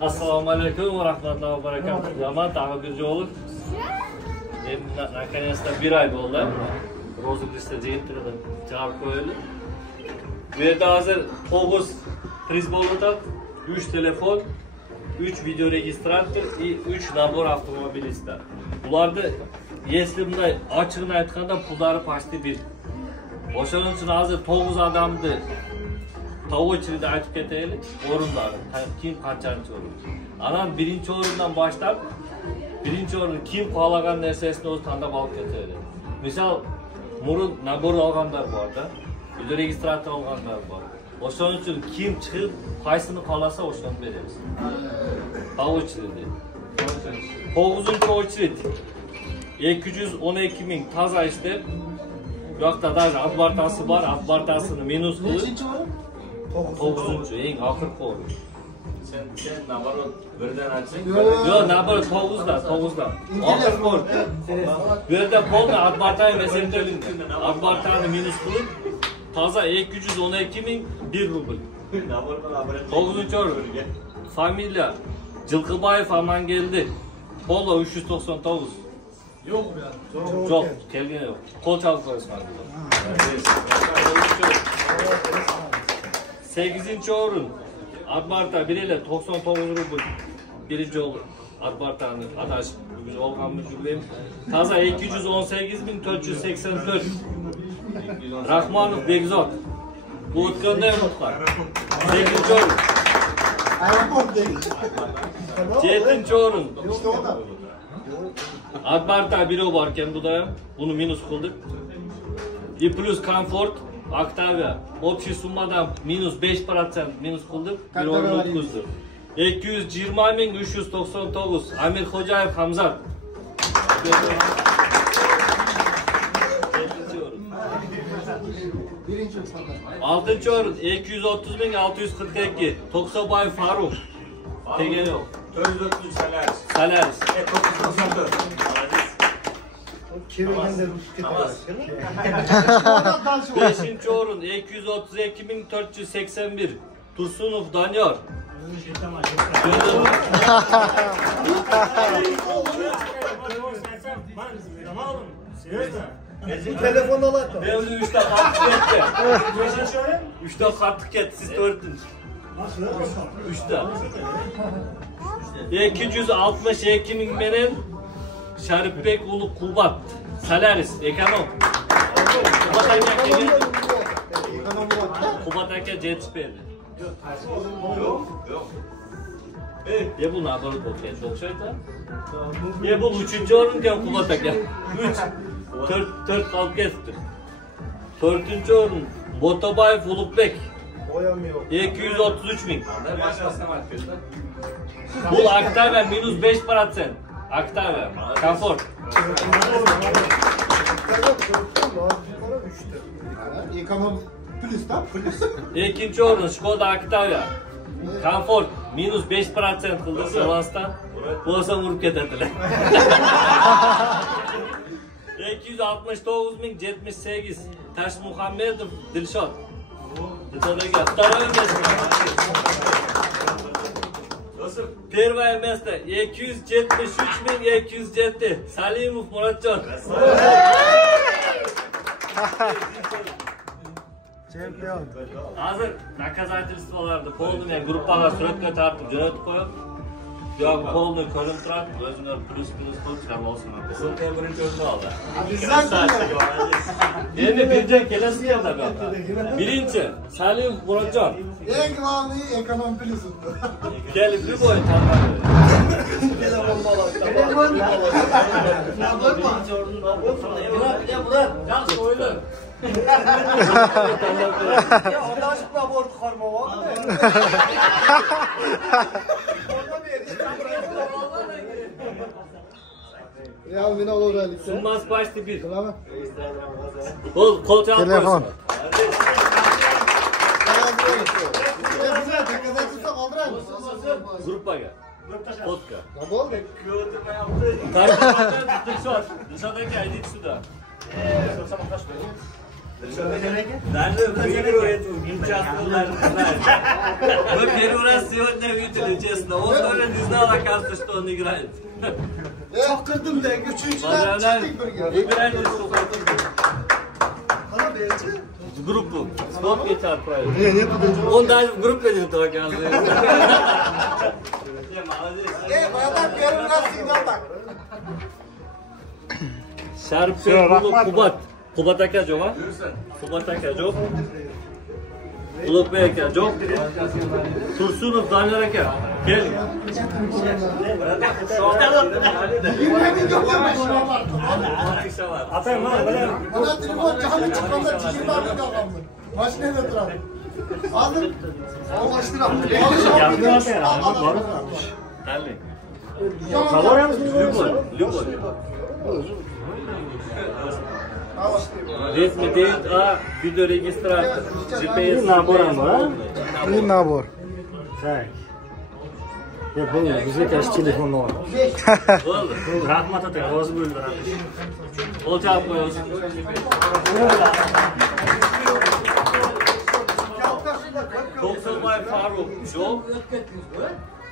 Assalomu alaykum va rahmatullohi va barakatuh. Zaman tag'in bir jo'li. Endi наконец-то bir ay bo'ldi. Rozıgrishda jeytirdi, javob qo'yildi. Bu yerda hozir 9 priz bo'lib o'tadi. 3 telefon, 3 video registrator и 3 nabor avtomobilistlar. Bularda если bunday ochiqni aytganda pullari pasti bir. O'shaning uchun hozir 9 odamni tavochida aytib ketaylik, o'rinlari. Kim qanchalik o'rin? Anan birinchi o'rindan boshlab, birinchi o'rin kim xohlagan narsasini o'zi tanlab olib ketadi. Misol, murun nabor olganlar bor-da, video registrator olganlar bor. O'shaning uchun kim chiqib, qaysini xolasa o'shani beramiz. Tavochida. 9-ochrid. 212 ming toza ishlab, bu yoqda даже adbartasi bor, adbartasini minus qilib. 9-chi, eng oxirgi o'rin. Sen naborot birdan aytsang. Yo'q, naborot 9dan. Oxirgi o'rin. Bu yerda polni adbartani mesentolin. Adbartani minus qilib, toza 212 ming 1 rubl. 9-chi o'rin. Familiya Jilqibayev Amangeldi. Polo 399. Yo'q bu yerda. Yo'q, kelgan yo'q. Qo'l chalib qo'yasizlar. 8-chi o'rin. Adbarta birele 99 rubl. Birinchi o'rin. Adbartani adashib biz olganmiz yurgaymiz. Taza 218.484. Rahmonov Bekzod. Bu o'tganda unutgan. 8-chi o'rin. 7-chi o'rin. Adbarta biri bor ekan bu da ham. Buni minus qildik. И плюс комфорт Octavia общий summadan minus 5% minus qildik. 1.9'dur. 220.399 Amir Xo'jayev Hamzat. 6-chi o'rin 230.642 To'qsobayev Farruh. Tegan yo'q. 430 Salaris. 994. Kirganda rusketamiz. 5-chi o'rin 232.481 Tursunov Doniyor. Telefon olaydı. Ben 3'te kartı ketdi. 3'te kartı ketdi, siz 4'tünüz. 3'te. 262 ming menen Sharifbek ulu Kubat. Salaris, ekonom. Kubat aka keldi. Kubat aka jetishberdi. Yo'q. Bu nazorat bo'lgan o'xshaydi. Bu 3-chi o'ringa Kubat aka. 4 qolib ketdi. 4-chi o'rin Botobayev Ulug'bek. 233 ming. Bu Octavia minus 5%. Octavia, komfort. Ekonom plus da plus. 2-chi o'rin Skoda Octavia. Komfort minus 5% qildi balansdan. Bo'lsam urib ketadilar. 269.078 Tash Muhammedov Dilshod. Dilshodga второе место. Первое место 273.207 Salimov Muratjon. Chempion. Hozir nakazательстволарni polni men gruppaga suratga tortib jo'natib qo'yib, yo'q polni ko'rinib turadi, o'zinglar plus qilib chiqarib olsinlar. Sen birinchi o'rinni oldi. Endi birjan kelasiz yerda bu yoqqa. Birinchi Salimov Muratjon. Eng glавный ekonom plus. Kelib любой tanladi. Telefon bo'ladi. Bular yaxshi o'ylar. Ya ordaşıp nabor çıkarma var mı? Ya beni olur Ali. Sunmaz başta bir. Tamam. Kol çalıp Telefon. Gruppaga. Vodka. Ne oldu? Dışarıdaki aydık suda. Мы первый раз сегодня видели, честно. Он тоже не знал, оказывается, что он играет. Çakırdım da üçüncüden çıktık bir gün. Играли в группу. Сколько тебя отправили? Он даже в группе не то, оказывается. Bayadan yarım biraz sinyal tak. Sharpbek Kubat. Kubat aka jo'q a? Kubat aka jo'q. Ulug'bek aka jo'q. Tursunov Doniyor aka. Keling. Atayım bana böyle. Bana telefon canlı çıkmamda çişim var dedi adamın. Maşinede duran. Aldım. Alıştıram. Keling. Любой. Resmi değil, video registrator. GPS nabor ama. Bu nabor. Так. Ya bu bizga kaç telefon var. Bo'ldi. Rahmat aka, rozi bo'ldi. O'lchab qo'yasiz. To'qsonboyev Farruh jo'q.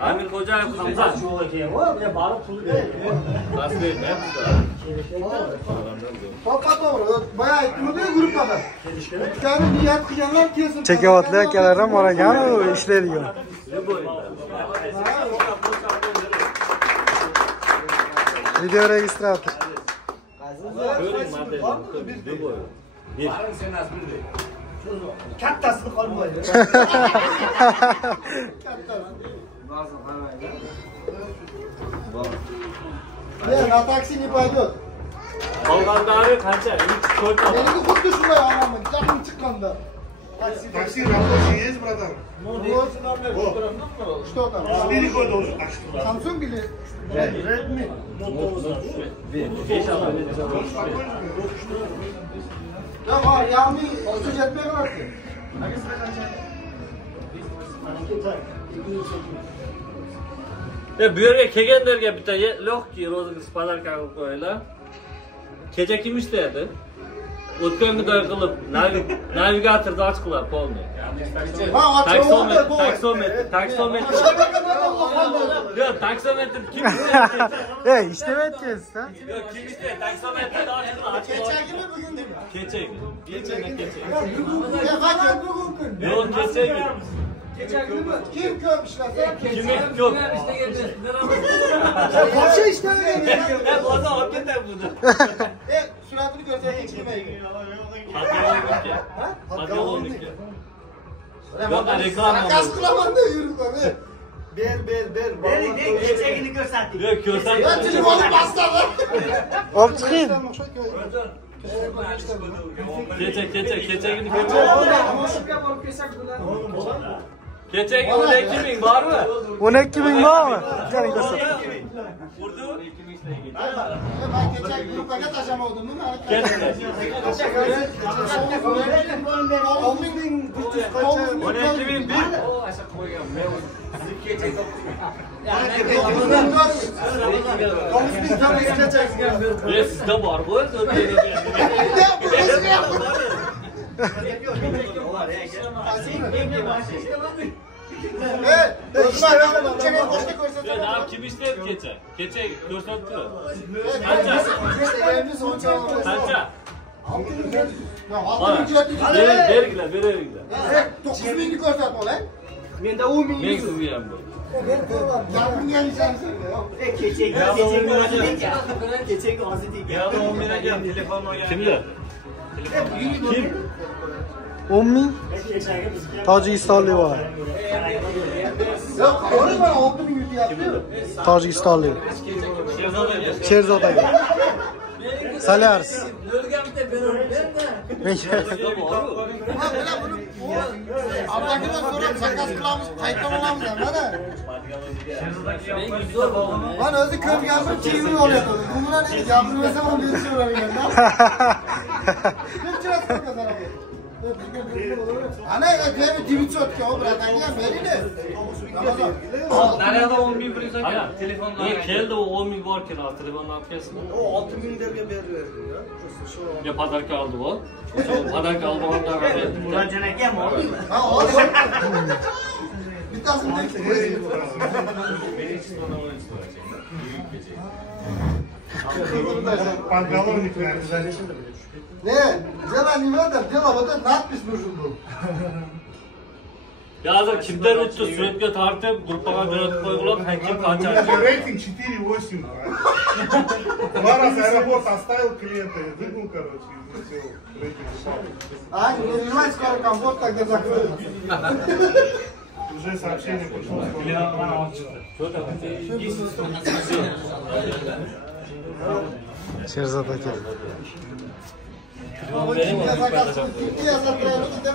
Amirxo'jayev Hamza. Ya barib pul berdi. Topa doğru. Bayağı aytdim diyor gruppada. Yani niyat qilganlar kelsin. Chekovatli akalar ham bor ekan, ishlaydigan. Video registrator. Kattasini qolmaydi. Na taksi ne paydo? Qolganlari qancha? 3-4 ta. Meniki xuddi shunday onaman, jahlim chiqqanda. Такси рабочий есть, братан? Что там? Великой должен. Samsung или Redmi? Ya var, Xiaomi 37 megapiksel. Bu yerga kelganlarga bitta lehki rozıg'is podarka qilib qo'yinglar. Kecha kim ishlaydi? O'tgangiday qilib navigatorni ochiqlar polni. Taksometr. Yo'q, taksometr kim ishlaydi? Ey, ishlayapsiz-da? Yo'q, kim ishlaydi? Taksometrni ochiqlar. Kechagimi bugundimi? Kechagi. Ya qachon bugun kun? Yo'q, kechagi. Kim ko'p ishlasa? Kimi ko'p? Qancha ishlamagan? Bozor olib ketadi buni. Suratini ko'rsatib chiqmaydi. Podголовники. Yo'q, reklama. Zakaz qilaman-da yuribman. Ber. Kechagini ko'rsating. Yo'q, ko'rsat. Ya telefonni bostirlar. Olib chiqing. Kechagini Kechagi 12 ming bormi? 12 ming bormi? Qani ko'rsat. Urdu. Ben geçen gruplara taşamadım mı? Sizde var bu arada. Kim isteyip keçe? Keçe gösterdi. Kança? Kança? Bergiler. 9 mingni ko'rsatma lan. Menda 10 ming. Men sizga ham bu. Gapirgan ekansiz. Kechagi ozidik. Ya da 10 bin ekan telefon olgan. Kimda? Kim? 10 ming. Tojikistonlik bor. Yok, doğru bana 6 bin yutyapti. Tojikistonlik. Sherzod aka. Salyars. Abdakirdan so'rab zakaz qilamiz, qaytib olamiz mana. Ben o'zi ko'rgan bir kiyimni olyapman. Bu bilan endi gapirmasam ham berishib yuborganda. Ko'pchilik qilgan. Ana bir 900 ki o bırakan ya verine. Nerede 10.000 bir insan ya? Telefonla. Ne geldi o 10.000 varken ha telefonun arkasında. O 6000 derge verdi ya. Ya padarka aldı o. O padarka aldı ondan verdi. Murat Canak ya mı oldu mu? Ha o. Bir tasım da ki. Pantolon yıkıyor. Ne? Cela nimedir? Cela bakın ne yapmışmış bu? Ya adam kimden uçtu sürekli tartıp gruplara dönüp koyulan kim kaçar? Рейтинг 4,8. Два раза аэропорт оставил клиента и выгнал, короче, и все. Рейтинг упал. А, не понимаешь, скоро комфорт тогда закроют. Уже сообщение пришло. Sherzod aka. Ama kim yazar kalsın, kim yazar kalsın,